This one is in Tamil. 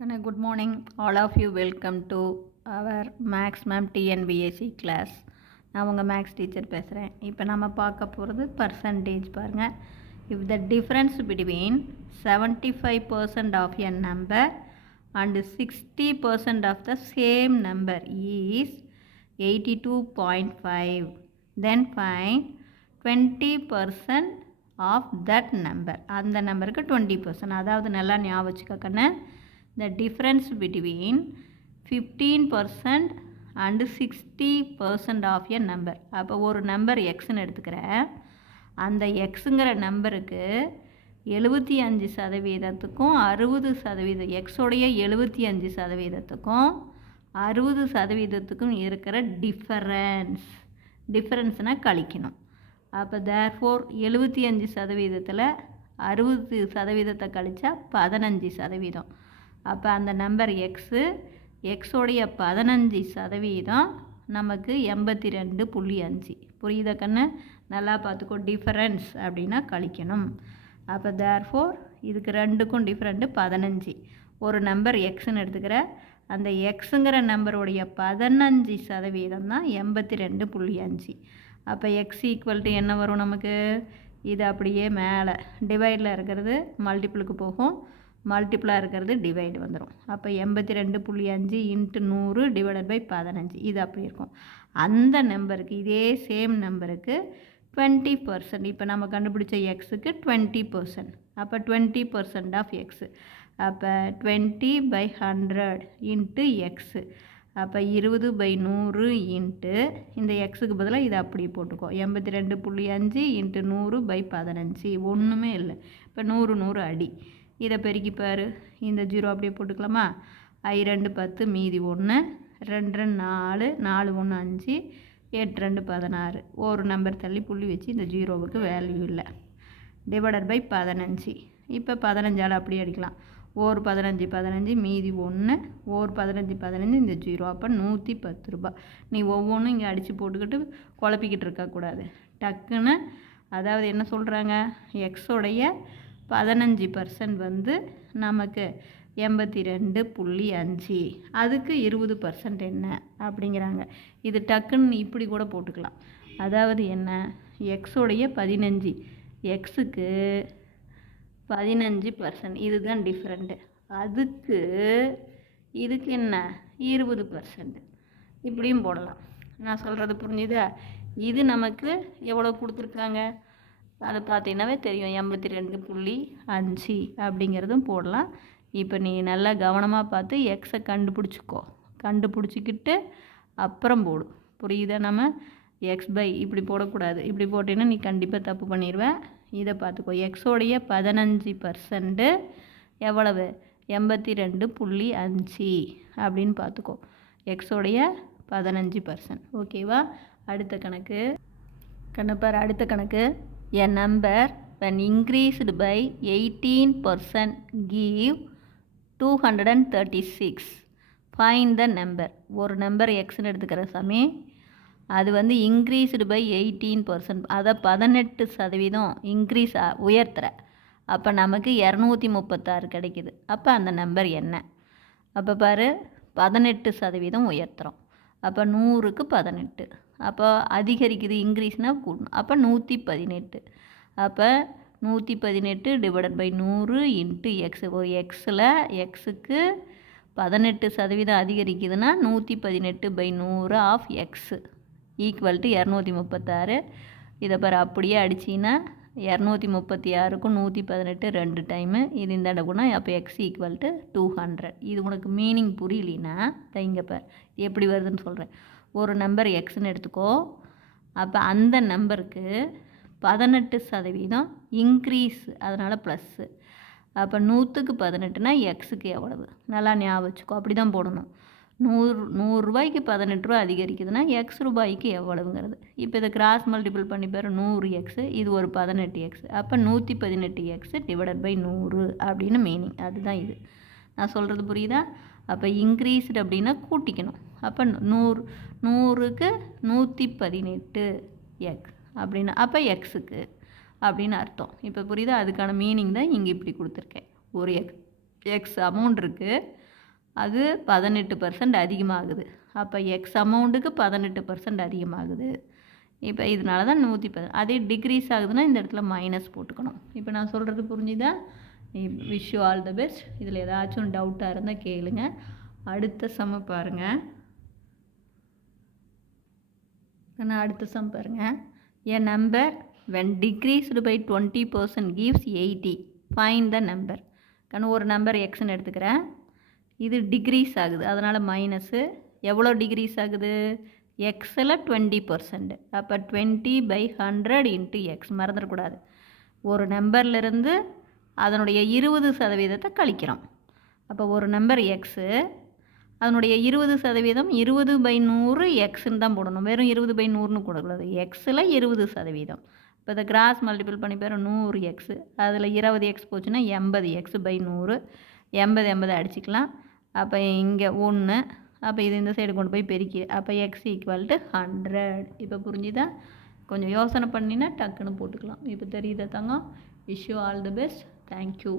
Good morning, all of you. Welcome to our Max Ma'am TNBSC class. நான் உங்கள் மேக்ஸ் டீச்சர் பேசுகிறேன். இப்போ நம்ம பார்க்க போகிறது பர்சன்டேஜ் பாருங்கள். If the difference between 75% of a number and 60% of the same number is 82.5, then find 20% of that number. அந்த நம்பருக்கு 20%. அதாவது நல்லா ஞாபகம் வச்சுக்கோக்கண்ணே, the difference between 15% and 60% of a number. அப்போ ஒரு நம்பர் எக்ஸ்ன்னு எடுத்துக்கிறேன். அந்த எக்ஸுங்கிற நம்பருக்கு 75%க்கும் 60%, எக்ஸோடைய 75%க்கும் 60%க்கும் இருக்கிற டிஃபரன்ஸ்னால் கழிக்கணும். அப்போ தேர்ஃபோர் 75%ல் 60% கழிச்சா 15%. அப்போ அந்த நம்பர் எக்ஸோடைய 15% நமக்கு 82.5. புரியுதா கண்ணு? நல்லா பார்த்துக்கோ. டிஃபரன்ஸ் அப்படின்னா கழிக்கணும். அப்போ தேர்ஃபோர் இதுக்கு ரெண்டுக்கும் டிஃப்ரெண்ட்டு 15. ஒரு நம்பர் எக்ஸ்ன்னு எடுத்துக்கிற அந்த எக்ஸுங்கிற நம்பருடைய 15% தான் 82.5. அப்போ எக்ஸ் ஈக்குவல் டு என்ன வரும் நமக்கு? இது அப்படியே மேலே டிவைடில் இருக்கிறது மல்டிப்புளுக்கு போகும், மல்டிப்புளாக இருக்கிறது டிவைடு வந்துடும். அப்போ 82.5 × 100 டிவைடட் பை 15 இது அப்படி இருக்கும். அந்த நம்பருக்கு, இதே சேம் நம்பருக்கு 20%. இப்போ நம்ம கண்டுபிடிச்ச எக்ஸுக்கு 20%. அப்போ 20% ஆஃப் எக்ஸு. அப்போ 20/100 இன்ட்டு எக்ஸு. அப்போ 20/100 இன்ட்டு இந்த எக்ஸுக்கு பதிலாக இதை அப்படி போட்டுக்கோ. 82.5 × 100/15 ஒன்றுமே இல்லை. இப்போ 100 அடி. இதை பெருக்கிப்பார். இந்த 0 அப்படியே போட்டுக்கலாமா? 2 10 மீதி 1, 2 4, 4 1 5, 8 2 16. ஒரு நம்பர் தள்ளி புள்ளி வச்சு இந்த 0வுக்கு வேல்யூ இல்லை. Divided by 15. இப்போ 15ஆல் அப்படியே அடிக்கலாம். ஒரு 15 15 மீதி 1, ஒரு 15 15 இந்த 0. அப்போ 110 ரூபா. நீ ஒவ்வொன்றும் இங்கே அடித்து போட்டுக்கிட்டு குழப்பிக்கிட்டு இருக்கக்கூடாது. டக்குன்னு அதாவது என்ன சொல்கிறாங்க, எக்ஸோடைய 15% வந்து நமக்கு 82.5. அதுக்கு 20% என்ன அப்படிங்கிறாங்க. இது டக்குன்னு இப்படி கூட போட்டுக்கலாம். அதாவது என்ன, எக்ஸோடைய 15, எக்ஸுக்கு 15%, இதுதான் டிஃப்ரெண்ட்டு. இதுக்கு என்ன 20%. இப்படியும் போடலாம். நான் சொல்கிறது புரிஞ்சுதா? இது நமக்கு எவ்வளோ கொடுத்துருக்காங்க அதை பார்த்தீங்கன்னாவே தெரியும். 82.5 அப்படிங்கிறதும் போடலாம். இப்போ நீ நல்லா கவனமாக பார்த்து எக்ஸை கண்டுபிடிச்சிக்கிட்டு அப்புறம் போடு. புரியுதா? நம்ம எக்ஸ் பை இப்படி போடக்கூடாது. இப்படி போட்டீங்கன்னா நீ கண்டிப்பாக தப்பு பண்ணிடுவேன். இதை பார்த்துக்கோ. எக்ஸோடைய 15% எவ்வளவு? 82.5 அப்படின்னு பார்த்துக்கோ. எக்ஸோடைய 15%. ஓகேவா? அடுத்த கணக்கு அடுத்த கணக்கு. A number when increased by 18% give 236. Find the number. ஒரு நம்பர் எக்ஸ்ன்னு எடுத்துக்கிற சாமி, அது வந்து இன்க்ரீஸ்டு பை 18%, அதை 18% இன்க்ரீஸ் உயர்த்துற. அப்போ நமக்கு 236 கிடைக்குது. அப்போ அந்த நம்பர் என்ன? அப்போ பாரு, 18% உயர்த்துறோம். அப்போ 100க்கு 18. அப்போ அதிகரிக்குது, இன்க்ரீஸ்னால் கூடணும். அப்போ 118. அப்போ 118 டிவைடட் பை 100 இன்ட்டு எக்ஸ். ஒரு எக்ஸுக்கு 18% அதிகரிக்குதுன்னா 118/100 ஆஃப் எக்ஸு ஈக்குவல் டு 236. இதை பாரு அப்படியே அடிச்சின்னா 236க்கும் 118 2 டைமு. இது இந்த இடக்குனா அப்போ எக்ஸ் ஈக்குவல் டு 200. இது உனக்கு மீனிங் புரியலின்னா இங்கே பார் எப்படி வருதுன்னு சொல்கிறேன். ஒரு நம்பர் எக்ஸ்ன்னு எடுத்துக்கோ. அப்போ அந்த நம்பருக்கு 18% இன்க்ரீஸ், அதனால் ப்ளஸ்ஸு. அப்போ 100க்கு 18னா எக்ஸுக்கு எவ்வளவு? நல்லா ஞாபகம் வச்சுக்கோ. அப்படி தான் போடணும். 100 ரூபாய்க்கு 18 ரூபா அதிகரிக்குதுன்னா எக்ஸ் ரூபாய்க்கு எவ்வளவுங்கிறது. இப்போ இதை கிராஸ் மல்டிபிள் பண்ணி பாரு. 100 எக்ஸு, இது ஒரு 18 எக்ஸ். அப்போ 118 எக்ஸு டிவைடட் பை 100 அப்படின்னு மீனிங். அதுதான் இது. நான் சொல்கிறது புரியுதா? அப்போ இன்க்ரீஸ்டு அப்படின்னா கூட்டிக்கணும். அப்போ 100க்கு 118 எக்ஸ் அப்படின்னா அப்போ எக்ஸுக்கு அப்படின்னு அர்த்தம். இப்போ புரியுதா? அதுக்கான மீனிங் தான் இங்கே இப்படி கொடுத்துருக்கேன். ஒரு எக்ஸ் அமௌண்ட் இருக்குது, அது 18% அதிகமாகுது. அப்போ எக்ஸ் அமௌண்ட்டுக்கு 18% அதிகமாகுது. இப்போ இதனால தான் 110. அதே டிக்ரீஸ் ஆகுதுன்னா இந்த இடத்துல மைனஸ் போட்டுக்கணும். இப்போ நான் சொல்கிறது புரிஞ்சுதா? Wish you all the best. இதில் ஏதாச்சும் டவுட்டாக இருந்தால் கேளுங்க. அடுத்த சம்ம பாருங்கள். அடுத்த சம் பாருங்கள். A number when decreased by 20% gives 80. Find the number. ஒரு நம்பர் எக்ஸ்ன்னு எடுத்துக்கிறேன். இது டிக்ரீஸ் ஆகுது, அதனால் மைனஸு. எவ்வளோ டிக்ரீஸ் ஆகுது? எக்ஸில் 20%. அப்போ 20/100 இன்ட்டு எக்ஸ். மறந்துடக்கூடாது. ஒரு நம்பர்லேருந்து அதனுடைய 20% கழிக்கிறோம். அப்போ ஒரு நம்பர் எக்ஸு, அதனுடைய 20% 20/100 எக்ஸ்ன்னு தான் போடணும். வெறும் 20/100ன்னு போடக்கூடாது. எக்ஸில் 20%. இப்போ இதை கிராஸ் மல்டிபிள் பண்ணி பாரு. 100 எக்ஸு, அதில் 20 எக்ஸ் போச்சுன்னா 80 எக்ஸ்/100. 80 அடிச்சுக்கலாம். அப்போ இங்கே 1. அப்போ இது இந்த சைடு கொண்டு போய் பெருக்கி, அப்போ எக்ஸ் ஈக்குவல் டு 100. இப்போ புரிஞ்சுதா? கொஞ்சம் யோசனை பண்ணினா டக்குன்னு போட்டுக்கலாம். இப்போ தெரியுதா தங்கம்? Wish you all the best. Thank you.